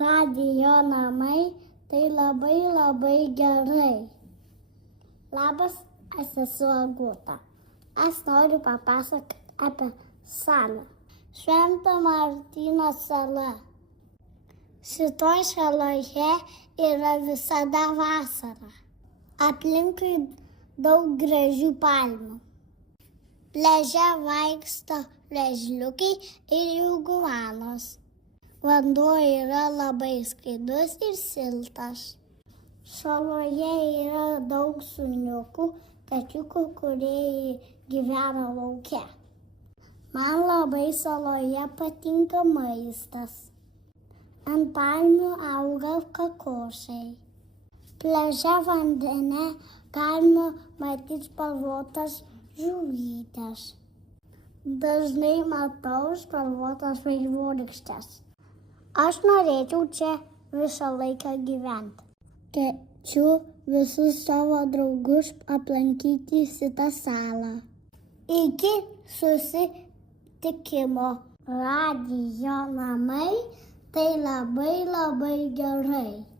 Radijo namai tai labai gerai. Labas, aš esu Agota. Aš noriu papasakoti apie salą. Švento Martyno sala. Šitoj saloje yra visada vasara. Aplinkui daug gražių palmių. Pliaže vaikšto vėžliukai ir iguanos. Vanduo yra labai skaidrus ir šiltas. Saloje yra daug šuniukų, kačiukų, kurie gyvena lauke. Man labai saloje patinka maistas. Ant palmių auga kokošai. Pliaže vandene galima matyti spalvotas žuvytes. Dažnai matau spalvotas vaivorykštes. Aš norėčiau čia visą laiką gyventi. Kviečiu visus savo draugus aplankyti šitą salą. Iki susitikimo. Radijo namai tai labai gerai.